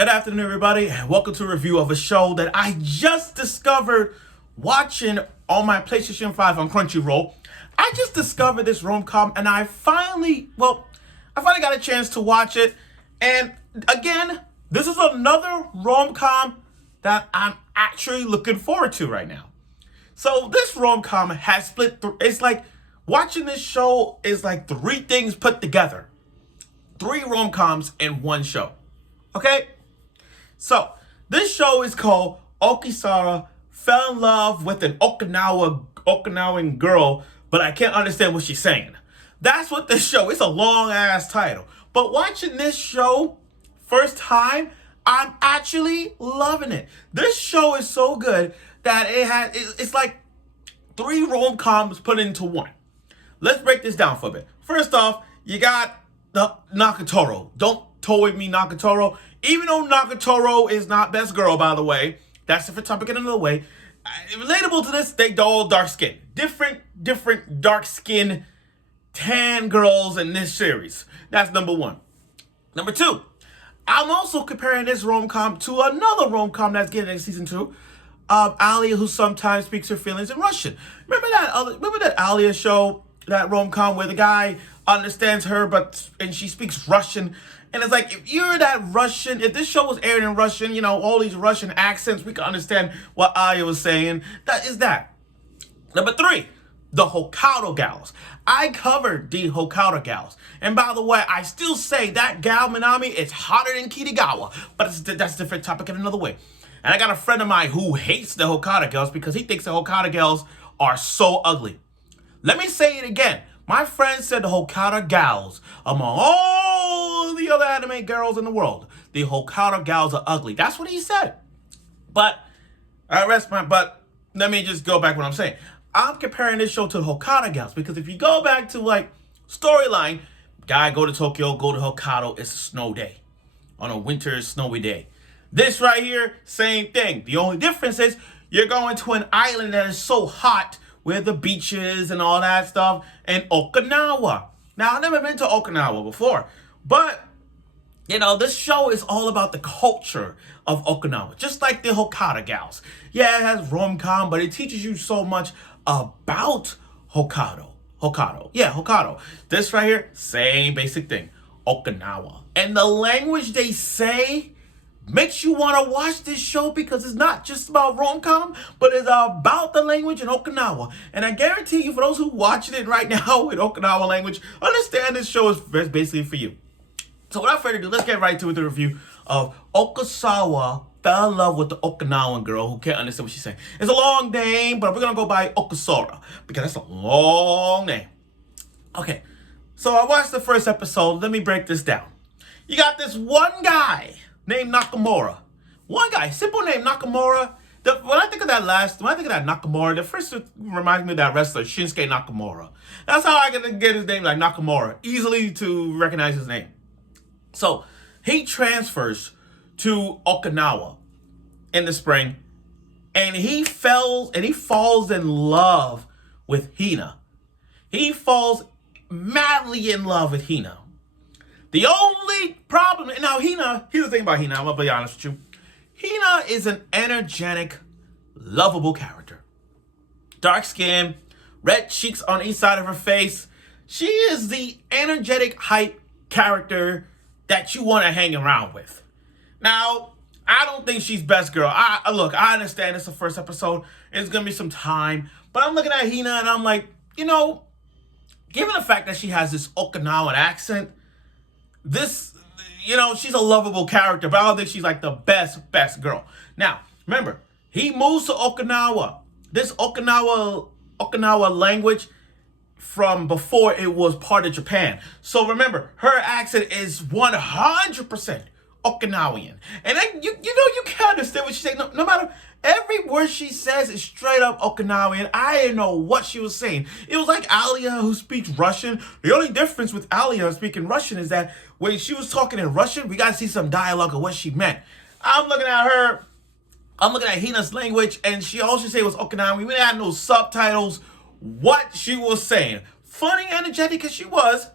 Good afternoon, everybody, and welcome to a review of a show that I just discovered watching on my PlayStation 5 on Crunchyroll. I just discovered this rom-com, and I finally got a chance to watch it. And again, this is another rom-com that I'm actually looking forward to right now. So this rom-com has split. It's like watching this show is like three things put together. Three rom-coms in one show. Okay? So, this show is called Okitsura Fell in Love with an Okinawan girl, but I can't understand what she's saying. That's what this show is. It's a long-ass title. But watching this show first time, I'm actually loving it. This show is so good that it's like three rom-coms put into one. Let's break this down for a bit. First off, you got the Nakatoro. Don't toy with me, Nakatoro. Even though Nakatoro is not best girl, by the way, that's a different topic in another way. Relatable to this, they all dark skin. Different dark skin tan girls in this series. That's number one. Number two, I'm also comparing this rom-com to another rom-com that's getting in season 2. Alia, who sometimes speaks her feelings in Russian. Remember that Alia show, that rom-com where the guy understands her and she speaks Russian? And it's like, if you're that Russian, if this show was aired in Russian, you know, all these Russian accents, we can understand what Alia was saying. That is that. Number three, the Hokkaido gals. I covered the Hokkaido gals. And by the way, I still say that gal Minami is hotter than Kitagawa. But that's a different topic in another way. And I got a friend of mine who hates the Hokkaido gals because he thinks the Hokkaido gals are so ugly. Let me say it again. My friend said the Hokkaido gals, among all the other anime girls in the world, the Hokkaido gals are ugly. That's what he said. But let me just go back to what I'm saying. I'm comparing this show to the Hokkaido gals because if you go back to like storyline, guy go to Tokyo, go to Hokkaido, it's a snow day. On a winter snowy day. This right here, same thing. The only difference is you're going to an island that is so hot where the beaches and all that stuff, and Okinawa. Now, I've never been to Okinawa before, but, you know, this show is all about the culture of Okinawa, just like the Hokkaido gals. Yeah, it has rom-com, but it teaches you so much about Hokkaido. This right here, same basic thing, Okinawa. And the language they say makes you want to watch this show because it's not just about rom-com, but it's about the language in Okinawa. And I guarantee you, for those who watching it right now with Okinawa language, understand this show is basically for you. So without further ado, let's get right to the review of Okitsura Fell in Love with the Okinawan girl who can't understand what she's saying. It's a long name, but we're going to go by Okitsura because that's a long name. Okay, so I watched the first episode. Let me break this down. You got this one guy named Nakamura. One guy, simple name, Nakamura. When I think of that Nakamura, the first reminds me of that wrestler, Shinsuke Nakamura. That's how I get his name, like Nakamura. Easily to recognize his name. So, he transfers to Okinawa in the spring, and he falls in love with Hina. He falls madly in love with Hina. The only problem, now Hina, here's the thing about Hina, I'm going to be honest with you. Hina is an energetic, lovable character. Dark skin, red cheeks on each side of her face. She is the energetic, hype character that you want to hang around with. Now, I don't think she's best girl. Look, I understand it's the first episode. It's going to be some time. But I'm looking at Hina and I'm like, you know, given the fact that she has this Okinawan accent, she's a lovable character, but I don't think she's like the best girl. Now, remember, he moves to Okinawa. This Okinawa language from before it was part of Japan. So remember, her accent is 100% Okinawan. And then, you can't understand what she's saying. No matter, every word she says is straight up Okinawan. I didn't know what she was saying. It was like Alia, who speaks Russian. The only difference with Alia speaking Russian is that when she was talking in Russian, we got to see some dialogue of what she meant. I'm looking at Hina's language, and all she said was Okinawan. We didn't have no subtitles. What she was saying. Funny, energetic as she was,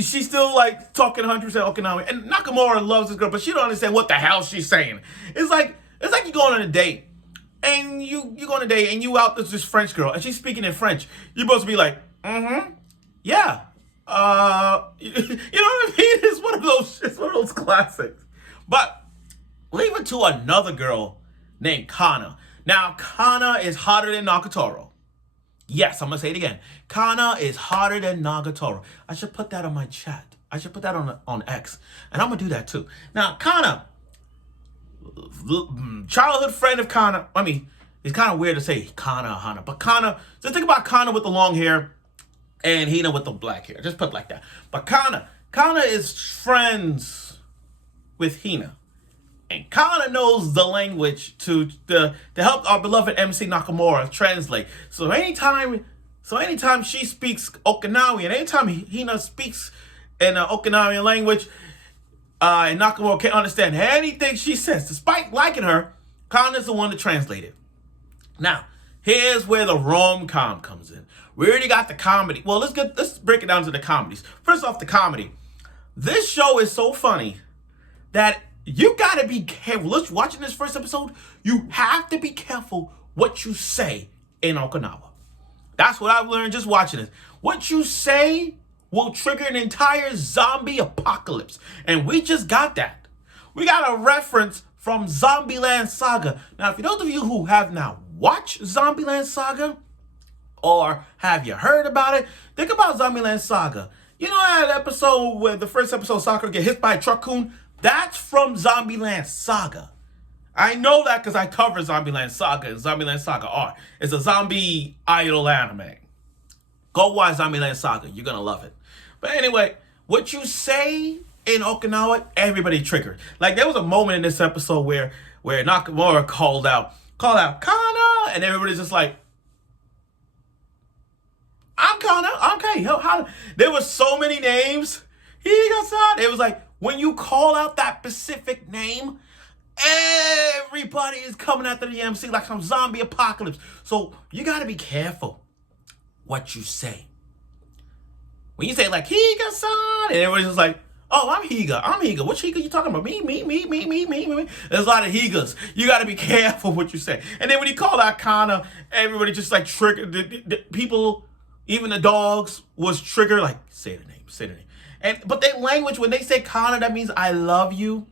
she's still like talking 100% Okinawan, and Nakamura loves this girl, but she don't understand what the hell she's saying. It's like you going on a date, and you go on a date, and you out this French girl, and she's speaking in French. You're supposed to be like, yeah, you know what I mean? It's one of those classics. But leave it to another girl named Kana. Now, Kana is hotter than Nagatoro. Yes, I'm going to say it again. Kana is hotter than Nagatoro. I should put that on my chat. I should put that on X. And I'm going to do that too. Now, Kana, childhood friend of Kana. I mean, it's kind of weird to say Kana, Hana. But Kana, just think about Kana with the long hair and Hina with the black hair. Just put it like that. But Kana is friends with Hina. And Kana knows the language to help our beloved MC Nakamura translate. So anytime she speaks Okinawan, and anytime Hina speaks in an Okinawan language, and Nakamura can't understand anything she says, despite liking her, Kana's the one to translate it. Now, here's where the rom-com comes in. We already got the comedy. Well, let's break it down to the comedies. First off, the comedy. This show is so funny that you gotta be careful. Watching this first episode, you have to be careful what you say in Okinawa. That's what I've learned just watching this. What you say will trigger an entire zombie apocalypse. And we just got that. We got a reference from Zombieland Saga. Now, for those of you who have not watched Zombieland Saga, or have you heard about it, think about Zombieland Saga. You know that episode where the first episode Sakura get hit by a truck-kun? That's from Zombieland Saga. I know that because I cover Zombieland Saga and Zombieland Saga R. It's a zombie idol anime. Go watch Zombieland Saga. You're going to love it. But anyway, what you say in Okinawa, everybody triggered. Like, there was a moment in this episode where Nakamura called out Kana, and everybody's just like, I'm Kana. Okay. How? There were so many names. It was like, when you call out that specific name, everybody is coming after the MC like some zombie apocalypse. So you got to be careful what you say. When you say like Higa-san, and everybody's just like, oh, I'm Higa. Which Higa you talking about? Me. There's a lot of Higas. You got to be careful what you say. And then when you call out Kana, everybody just like triggered. The people, even the dogs, was triggered. Like, say the name. But their language, when they say Kana, that means I love you.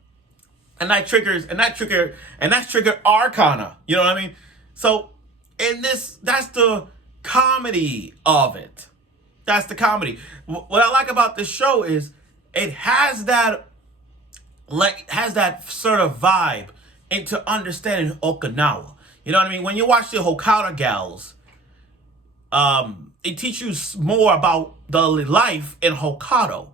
And that triggers our Kana. You know what I mean? So in this, that's the comedy of it. That's the comedy. What I like about this show is it has that sort of vibe into understanding Okinawa. You know what I mean? When you watch the Hokkaido Gals, it teaches you more about the life in Hokkaido.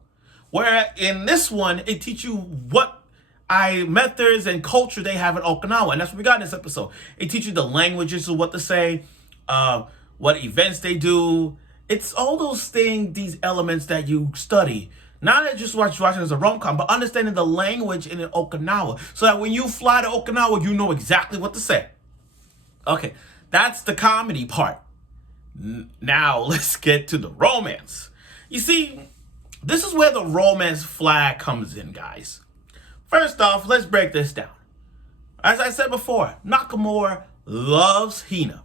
Where in this one, it teaches you what methods and culture they have in Okinawa. And that's what we got in this episode. It teaches you the languages of what to say, what events they do. It's all those things, these elements that you study. Not just watching as a rom-com, but understanding the language in Okinawa. So that when you fly to Okinawa, you know exactly what to say. Okay, that's the comedy part. Now, let's get to the romance. You see, this is where the romance flag comes in, guys. First off, let's break this down. As I said before, Nakamura loves Hina.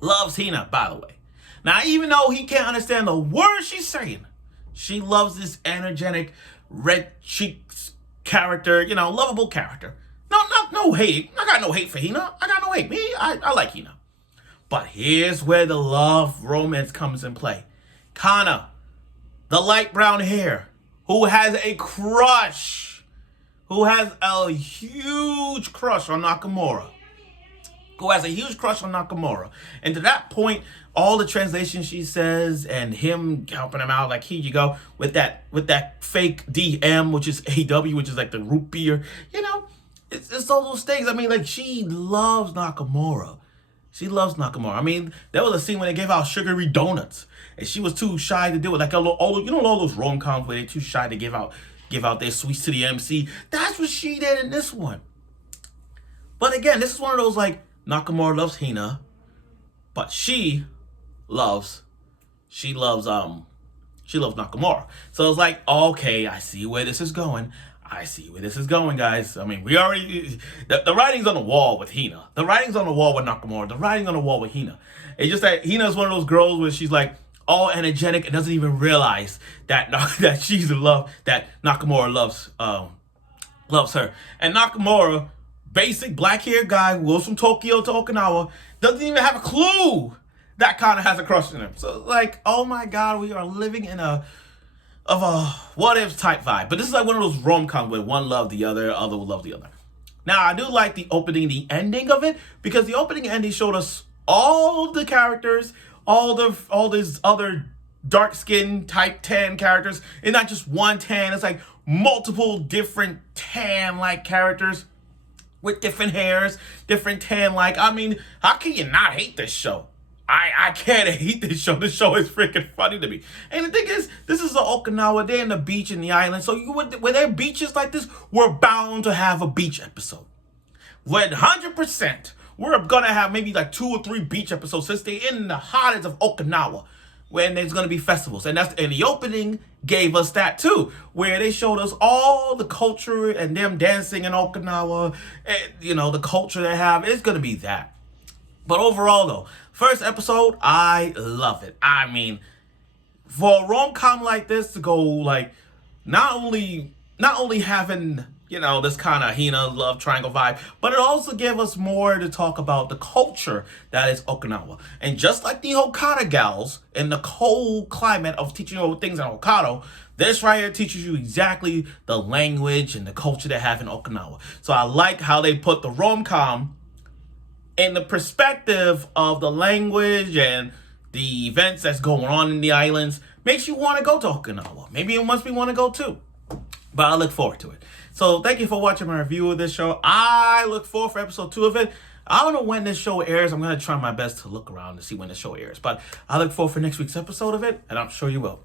Loves Hina, by the way. Now, even though he can't understand the words she's saying, she loves this energetic, red cheeks character, lovable character. No hate. I got no hate for Hina. I got no hate. I like Hina. But here's where the love romance comes in play. Kana, the light brown hair, who has a huge crush on Nakamura. And to that point, all the translations she says and him helping him out, like, here you go, with that fake DM, which is AW, which is like the root beer, it's all those things. I mean, like, she loves Nakamura. I mean, there was a scene when they gave out sugary donuts, and she was too shy to do it. Like, all those rom-coms where they're too shy to give out their sweets to the MC. That's what she did in this one. But again, this is one of those, like, Nakamura loves Hina, but she loves she loves Nakamura. So it's like, okay, I see where this is going. I see where this is going, guys. I mean, we already... The writing's on the wall with Hina. The writing's on the wall with Nakamura. The writing's on the wall with Hina. It's just that Hina's one of those girls where she's like all energetic and doesn't even realize that that she's in love, that Nakamura loves her. And Nakamura, basic black-haired guy who goes from Tokyo to Okinawa, doesn't even have a clue that Kana has a crush on him. So like, oh my God, we are living in a what if type vibe. But this is like one of those rom-coms where one loved the other will love the other. Now, I do like the opening, the ending of it, because the opening and ending showed us all the characters, all these other dark skin type tan characters. It's not just one tan, it's like multiple different tan like characters with different hairs, different tan like. I mean, how can you not hate this show? I can't hate this show. This show is freaking funny to me. And the thing is, this is Okinawa. They're in the beach in the island. So when there are beaches like this, we're bound to have a beach episode. 100%. We're going to have maybe like 2 or 3 beach episodes since they're in the hottest of Okinawa, when there's going to be festivals. And the opening gave us that too, where they showed us all the culture and them dancing in Okinawa, and, you know, the culture they have. It's going to be that. But overall, though, first episode, I love it. I mean, for a rom-com like this to go like, not only having, you know, this kind of Hina love triangle vibe, but it also gave us more to talk about the culture that is Okinawa. And just like the Hokkaido gals in the cold climate of teaching you things in Hokkaido, this right here teaches you exactly the language and the culture they have in Okinawa. So I like how they put the rom-com in the perspective of the language and the events that's going on in the islands. Makes you want to go to Okinawa. Maybe it must be want to go too. But I look forward to it. So thank you for watching my review of this show. I look forward for episode 2 of it. I don't know when this show airs. I'm going to try my best to look around to see when the show airs. But I look forward for next week's episode of it, and I'm sure you will.